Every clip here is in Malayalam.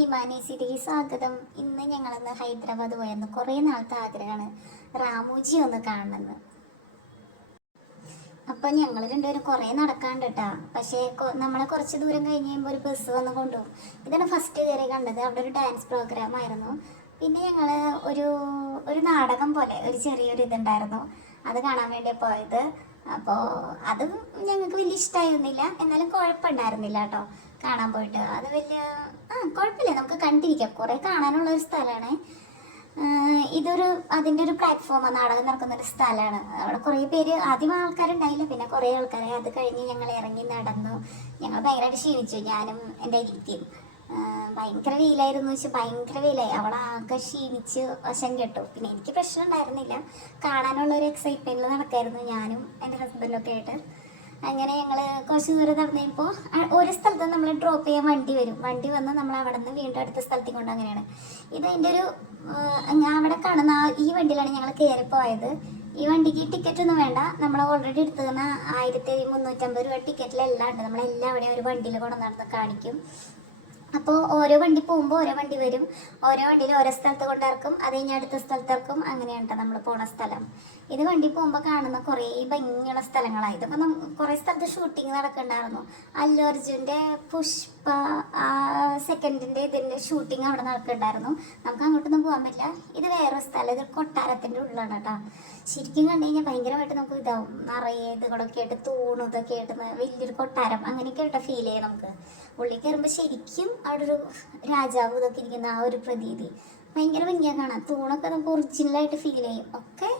നിമാനേസിലേക്ക് സ്വാഗതം. ഇന്ന് ഞങ്ങളിന്ന് ഹൈദരാബാദ് പോയിരുന്നു. കുറേ നാളത്തെ ആഗ്രഹമാണ് റാമോജി ഒന്ന് കാണണമെന്ന്. അപ്പം ഞങ്ങൾ രണ്ടുപേരും കുറേ നടക്കാണ്ട് കേട്ടാ. പക്ഷേ നമ്മളെ കുറച്ച് ദൂരം കഴിഞ്ഞ് കഴിയുമ്പോൾ ഒരു ബസ് വന്ന് കൊണ്ടുപോകും. ഇതാണ് ഫസ്റ്റ് കയറി കണ്ടത്. അവിടെ ഒരു ഡാൻസ് പ്രോഗ്രാം ആയിരുന്നു. പിന്നെ ഞങ്ങൾ ഒരു ഒരു നാടകം പോലെ ഒരു ചെറിയൊരു ഇതുണ്ടായിരുന്നു, അത് കാണാൻ വേണ്ടി പോയത്. അപ്പോൾ അത് ഞങ്ങൾക്ക് വലിയ ഇഷ്ടമായിരുന്നില്ല, എന്നാലും കുഴപ്പമുണ്ടായിരുന്നില്ല കേട്ടോ കാണാൻ പോയിട്ട്. അത് വലിയ കുഴപ്പമില്ല, നമുക്ക് കണ്ടിരിക്കാം. കുറേ കാണാനുള്ള ഒരു സ്ഥലമാണ്. ഇതൊരു അതിൻ്റെ ഒരു പ്ലാറ്റ്ഫോമാണ്, നാടകം നടക്കുന്ന ഒരു സ്ഥലമാണ്. അവിടെ കുറേ പേര്, ആദ്യം ആൾക്കാരുണ്ടായില്ല, പിന്നെ കുറേ ആൾക്കാരെ. അത് കഴിഞ്ഞ് ഞങ്ങൾ ഇറങ്ങി നടന്നു. ഞങ്ങൾ ഭയങ്കരമായിട്ട് ക്ഷീണിച്ചു, ഞാനും എൻ്റെ അനിയത്തിയും. ഭയങ്കര വെയിലായിരുന്നു വെച്ചാൽ ഭയങ്കര വെയിലായി. അവൾ ആകെ ക്ഷീണിച്ച് വശം കെട്ടു. പിന്നെ എനിക്ക് പ്രശ്നം ഉണ്ടായിരുന്നില്ല, കാണാനുള്ള ഒരു എക്സൈറ്റ്മെൻറ്റിൽ നടക്കായിരുന്നു ഞാനും എൻ്റെ ഹസ്ബൻഡൊക്കെ ആയിട്ട്. അങ്ങനെ ഞങ്ങൾ കുറച്ച് ദൂരം നടന്നു കഴിയുമ്പോൾ ഒരു സ്ഥലത്ത് നമ്മൾ ഡ്രോപ്പ് ചെയ്യാൻ വണ്ടി വരും. വണ്ടി വന്ന് നമ്മൾ അവിടെ നിന്ന് വീണ്ടും അടുത്ത സ്ഥലത്തേക്ക് കൊണ്ട്. അങ്ങനെയാണ് ഇത്. എൻ്റെ ഒരു ഞാൻ അവിടെ കാണുന്ന ഈ വണ്ടിയിലാണ് ഞങ്ങൾ കയറിപ്പോയത്. ഈ വണ്ടിക്ക് ടിക്കറ്റ് ഒന്നും വേണ്ട, നമ്മൾ ഓൾറെഡി എടുത്തു തന്ന 1350 രൂപ ടിക്കറ്റിലെല്ലാം ഉണ്ട്. നമ്മളെല്ലാവിടെയും ഒരു വണ്ടിയിൽ കൊണ്ട് നടന്ന് കാണിക്കും. അപ്പോൾ ഓരോ വണ്ടി പോകുമ്പോൾ ഓരോ വണ്ടി വരും, ഓരോ വണ്ടിയിൽ ഓരോ സ്ഥലത്ത് കൊണ്ടിറക്കും, അത് കഴിഞ്ഞ് അടുത്ത സ്ഥലത്തിറക്കും. അങ്ങനെയാണ് നമ്മൾ പോണ സ്ഥലം. ഇത് വണ്ടി പോകുമ്പോൾ കാണുന്ന കുറേ ഭംഗിയുള്ള സ്ഥലങ്ങളാണ്. ഇതൊക്കെ കുറേ സ്ഥലത്ത് ഷൂട്ടിങ് നടക്കുന്നുണ്ടായിരുന്നു. അല്ലു അർജുൻ്റെ പുഷ്പ സെക്കൻഡിൻ്റെ ഇതിൻ്റെ ഷൂട്ടിങ് അവിടെ നടക്കുന്നുണ്ടായിരുന്നു. നമുക്ക് അങ്ങോട്ടൊന്നും പോകാൻ പറ്റില്ല. ഇത് വേറൊരു സ്ഥലം, ഇത് കൊട്ടാരത്തിൻ്റെ ഉള്ളിലാണ് കേട്ടോ. ശരിക്കും കണ്ടു കഴിഞ്ഞാൽ ഭയങ്കരമായിട്ട് നമുക്ക് ഇതാവും. നിറയെ ഇതുകളൊക്കെ ആയിട്ട് തൂണും ഇതൊക്കെ ആയിട്ട് വലിയൊരു കൊട്ടാരം അങ്ങനെയൊക്കെ ആയിട്ട് ഫീൽ ചെയ്യും നമുക്ക്. ഉള്ളിൽ കയറുമ്പോൾ ശരിക്കും അവിടെ ഒരു രാജാവ് ഇതൊക്കെ ഇരിക്കുന്ന ആ ഒരു പ്രതീതി ഭയങ്കര ഭംഗിയാണ് കാണാൻ. തൂണൊക്കെ നമുക്ക് ഒറിജിനലായിട്ട് ഫീൽ ചെയ്യും. ഒക്കെ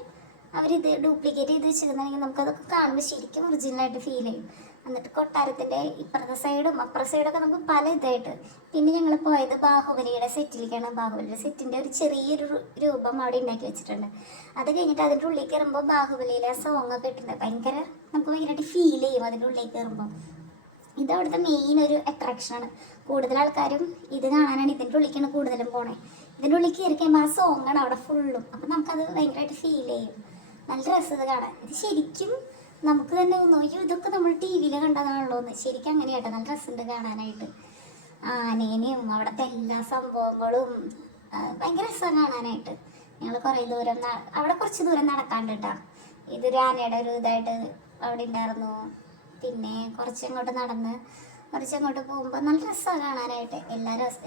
അവരിത് ഡ്യൂപ്ലിക്കേറ്റ് ചെയ്ത് വെച്ചിരുന്നെങ്കിൽ നമുക്കതൊക്കെ കാണുമ്പോൾ ശരിക്കും ഒറിജിനലായിട്ട് ഫീൽ ചെയ്യും. എന്നിട്ട് കൊട്ടാരത്തിൻ്റെ ഇപ്പുറത്തെ സൈഡും അപ്പുറ സൈഡൊക്കെ നമുക്ക് പല ഇതായിട്ട്. പിന്നെ ഞങ്ങൾ പോയത് ബാഹുബലിയുടെ സെറ്റിലേക്കാണ്. ബാഹുബലിയുടെ സെറ്റിൻ്റെ ഒരു ചെറിയൊരു രൂപം അവിടെ ഉണ്ടാക്കി വെച്ചിട്ടുണ്ട്. അത് കഴിഞ്ഞിട്ട് അതിൻ്റെ ഉള്ളിൽ കയറുമ്പോൾ ബാഹുബലിയിലെ സോങ് ഒക്കെ ഇട്ടിട്ടുണ്ട്. ഭയങ്കര നമുക്ക് ഭയങ്കരമായിട്ട് ഫീൽ ചെയ്യും അതിൻ്റെ ഉള്ളിൽ കയറുമ്പോൾ. ഇത് അവിടുത്തെ മെയിൻ ഒരു അട്രാക്ഷനാണ്. കൂടുതൽ ആൾക്കാരും ഇത് കാണാനാണ് ഇതിൻ്റെ ഉള്ളിലേക്കാണ് കൂടുതലും പോണേ. ഇതിൻ്റെ ഉള്ളിൽ കയറി കഴിയുമ്പോൾ ആ സോങ്ങാണ് അവിടെ ഫുള്ളും. അപ്പം നമുക്കത് ഭയങ്കരമായിട്ട് ഫീൽ ചെയ്യും. നല്ല രസം ഇത് കാണാൻ. ഇത് ശരിക്കും നമുക്ക് തന്നെ തോന്നും ഇതൊക്കെ നമ്മൾ ടി വിയിൽ കണ്ടതാണല്ലോ എന്ന്. ശരിക്കും അങ്ങനെയാട്ടോ, നല്ല രസമുണ്ട് കാണാനായിട്ട്. ആനേനെയും അവിടുത്തെ എല്ലാ സംഭവങ്ങളും ഭയങ്കര രസമാണ് കാണാനായിട്ട്. ഞങ്ങൾ കുറേ ദൂരം അവിടെ കുറച്ച് ദൂരം നടക്കാണ്ട് കേട്ടോ. ഇതൊരു ആനയുടെ ഒരു ഇതായിട്ട് അവിടെ ഉണ്ടായിരുന്നു. പിന്നെ കുറച്ചങ്ങോട്ട് നടന്ന് കുറച്ചങ്ങോട്ട് പോകുമ്പോൾ നല്ല രസമാണ് കാണാനായിട്ട്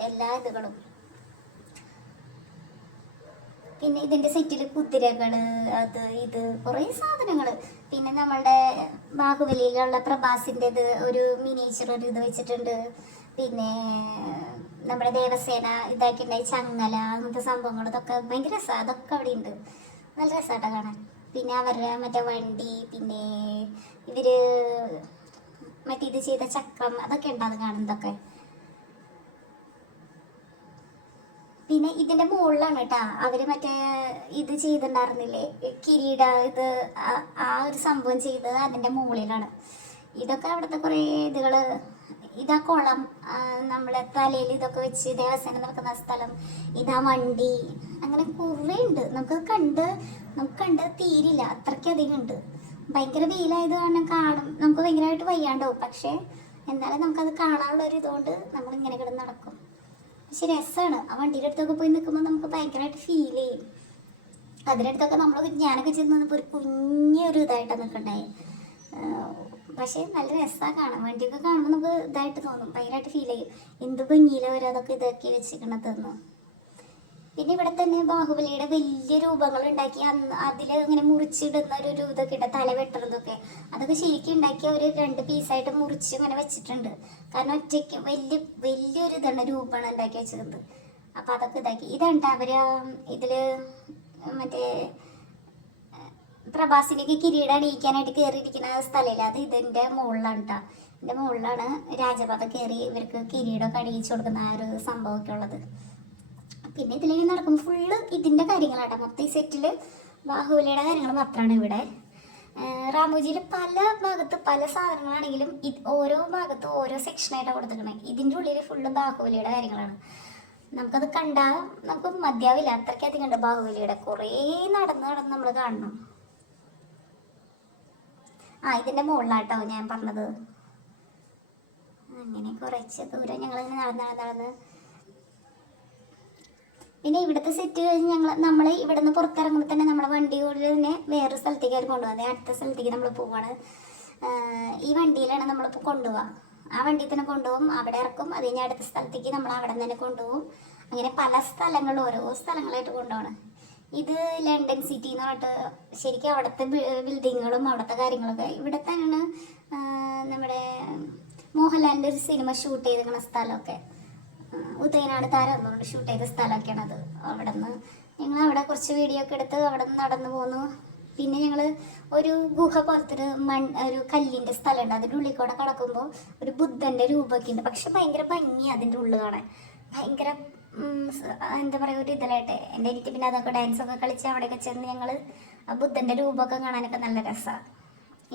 എല്ലാ ഇതുകളും. പിന്നെ ഇതിൻ്റെ സെറ്റിൽ കുതിരകൾ, അത് ഇത് കുറേ സാധനങ്ങൾ. പിന്നെ നമ്മളുടെ ബാഹുബലിയിലുള്ള പ്രഭാസിൻ്റെ ഇത് ഒരു മിനിയേച്ചർ ഒരു ഇത് വെച്ചിട്ടുണ്ട്. പിന്നെ നമ്മുടെ ദേവസേന ഇതാക്കിയിട്ടുണ്ടായി ചങ്ങല അങ്ങനത്തെ സംഭവങ്ങൾ, ഇതൊക്കെ ഭയങ്കര രസമാണ്. അതൊക്കെ അവിടെ ഉണ്ട്, നല്ല രസമായിട്ടാ കാണാൻ. പിന്നെ അവരുടെ മറ്റേ വണ്ടി, പിന്നെ ഇവർ മറ്റേ ഇത് ചെയ്ത ചക്രം, അതൊക്കെ ഉണ്ട് അത് കാണുന്നതൊക്കെ. പിന്നെ ഇതിൻ്റെ മുകളിലാണ് കേട്ടോ അവർ മറ്റേ ഇത് ചെയ്തിട്ടുണ്ടായിരുന്നില്ലേ, കിരീട ഇത് ആ ഒരു സംഭവം ചെയ്തത് അതിൻ്റെ മുകളിലാണ്. ഇതൊക്കെ അവിടുത്തെ കുറേ ഇതുകൾ. ഇതാ കുളം, നമ്മളെ തലയിൽ ഇതൊക്കെ വെച്ച് ദേവസേന നടക്കുന്ന സ്ഥലം. ഇതാ വണ്ടി. അങ്ങനെ കുറേ ഉണ്ട്. നമുക്ക് കണ്ട് തീരില്ല, അത്രയ്ക്കധികം ഉണ്ട്. ഭയങ്കര വെയിലായത് കാരണം നമുക്ക് ഭയങ്കരമായിട്ട് വയ്യാണ്ടാവും. പക്ഷേ എന്നാലും നമുക്കത് കാണാനുള്ള ഒരു ഇതുകൊണ്ട് നമ്മളിങ്ങനെ കിടന്ന് നടക്കും. പക്ഷെ രസമാണ്. ആ വണ്ടിയുടെ അടുത്തൊക്കെ പോയി നിൽക്കുമ്പോൾ നമുക്ക് ഭയങ്കരമായിട്ട് ഫീൽ ചെയ്യും. അതിനടുത്തൊക്കെ ഞാനൊക്കെ ചെന്ന് നിന്നപ്പോൾ ഒരു കുഞ്ഞൊരു ഇതായിട്ടാണ് നിൽക്കണ്ടായി. പക്ഷേ നല്ല രസമാണ് കാണാൻ. വണ്ടിയൊക്കെ കാണുമ്പോൾ നമുക്ക് ഇതായിട്ട് തോന്നും, ഭയങ്കരമായിട്ട് ഫീൽ ചെയ്യും. എന്ത് ഭംഗിയില വരെ അതൊക്കെ ഇതാക്കി വെച്ചിരിക്കണതെന്ന്. പിന്നെ ഇവിടെ തന്നെ ബാഹുബലിയുടെ വലിയ രൂപങ്ങൾ ഉണ്ടാക്കി അതിൽ ഇങ്ങനെ മുറിച്ചിടുന്ന ഒരു ഇതൊക്കെ ഉണ്ട്, തല വെട്ടുന്നതൊക്കെ. അതൊക്കെ ശരിക്കും ഉണ്ടാക്കി അവർ 2 പീസായിട്ട് മുറിച്ച് ഇങ്ങനെ വെച്ചിട്ടുണ്ട്. കാരണം ഒറ്റയ്ക്ക് വലിയൊരു ഇതാണ് രൂപമാണ് ഉണ്ടാക്കി വെച്ചിരുന്നത്. അപ്പം അതൊക്കെ ഇതാക്കി. ഇതുണ്ട് അവർ ഇതിൽ മറ്റേ പ്രഭാസിലേക്ക് കിരീടം അണിയിക്കാനായിട്ട് കയറിയിരിക്കുന്ന സ്ഥലമില്ല, അത് ഇതിൻ്റെ മുകളിലാണ് കേട്ടോ. ഇതിൻ്റെ മുകളിലാണ് രാജപാത കയറി ഇവർക്ക് കിരീടമൊക്കെ അണിയിച്ചു കൊടുക്കുന്ന ആ ഒരു സംഭവമൊക്കെ ഉള്ളത്. പിന്നെ ഇതിലേക്ക് നടക്കുമ്പോൾ ഫുള്ള് ഇതിൻ്റെ കാര്യങ്ങളാണ്. മൊത്തം ഈ സെറ്റിൽ ബാഹുബലിയുടെ കാര്യങ്ങൾ മാത്രമാണ് ഇവിടെ. റാമോജിയിൽ പല ഭാഗത്ത് പല സാധനങ്ങളാണെങ്കിലും ഓരോ ഭാഗത്ത് ഓരോ സെക്ഷനായിട്ടാണ് കൊടുത്തിരിക്കണേ. ഇതിൻ്റെ ഉള്ളിൽ ഫുള്ള് ബാഹുബലിയുടെ കാര്യങ്ങളാണ്. നമുക്കത് കണ്ടാൽ നമുക്ക് മതിയാവില്ല, അത്രയ്ക്കധികം ഉണ്ട് ബാഹുബലിയുടെ. കുറേ നടന്ന് നമ്മൾ കാണണം. ഇതിൻ്റെ മുകളിലാട്ടോ ഞാൻ പറഞ്ഞത്. അങ്ങനെ കുറച്ച് ദൂരം ഞങ്ങളിങ്ങനെ നടന്ന് പിന്നെ ഇവിടുത്തെ സെറ്റ് കഴിഞ്ഞ് നമ്മൾ ഇവിടെ നിന്ന് പുറത്തിറങ്ങുമ്പോൾ തന്നെ നമ്മളെ വണ്ടി കൊണ്ട് തന്നെ വേറൊരു സ്ഥലത്തേക്ക് അവർ കൊണ്ടുപോകാം. അതേ അടുത്ത സ്ഥലത്തേക്ക് നമ്മൾ പോവാണ്. ഈ വണ്ടിയിലാണ് നമ്മളിപ്പോൾ കൊണ്ടുപോവുക. ആ വണ്ടിയിൽ തന്നെ കൊണ്ടുപോകും, അവിടെ ഇറക്കും, അത് കഴിഞ്ഞ് അടുത്ത സ്ഥലത്തേക്ക് നമ്മൾ അവിടെ നിന്ന് തന്നെ കൊണ്ടുപോകും. അങ്ങനെ പല സ്ഥലങ്ങളും ഓരോ സ്ഥലങ്ങളായിട്ട് കൊണ്ടുപോകണം. ഇത് ലണ്ടൻ സിറ്റി എന്ന് പറഞ്ഞിട്ട് ശരിക്കും അവിടുത്തെ ബിൽഡിങ്ങുകളും അവിടുത്തെ കാര്യങ്ങളൊക്കെ ഇവിടെ തന്നെയാണ്. നമ്മുടെ മോഹൻലാലിൻ്റെ ഒരു സിനിമ ഷൂട്ട് ചെയ്തിരിക്കുന്ന സ്ഥലമൊക്കെ ഉദയനാട് താരം എന്നുകൊണ്ട് ഷൂട്ട് ചെയ്ത സ്ഥലമൊക്കെയാണ് അത്. അവിടെ നിന്ന് ഞങ്ങൾ അവിടെ കുറച്ച് വീഡിയോ ഒക്കെ എടുത്ത് അവിടെ നിന്ന് നടന്നു പോന്നു. പിന്നെ ഞങ്ങൾ ഒരു ഗുഹ പോലത്തെ ഒരു കല്ലിൻ്റെ സ്ഥലമുണ്ട്. അതിൻ്റെ ഉള്ളിൽ കൂടെ കടക്കുമ്പോൾ ഒരു ബുദ്ധൻ്റെ രൂപമൊക്കെ ഉണ്ട്. പക്ഷെ ഭയങ്കര ഭംഗി അതിൻ്റെ ഉള്ളിൽ കാണാൻ. ഭയങ്കര എന്താ പറയുക, ഒരു ഇതിലായിട്ട് എൻ്റെ എനിക്ക് പിന്നെ അതൊക്കെ ഡാൻസൊക്കെ കളിച്ച് അവിടെയൊക്കെ ചെന്ന് ഞങ്ങൾ ബുദ്ധൻ്റെ രൂപമൊക്കെ കാണാനൊക്കെ നല്ല രസമാണ്.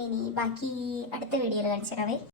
ഇനി ബാക്കി അടുത്ത വീഡിയോയിൽ കാണിച്ചു തരാവേ.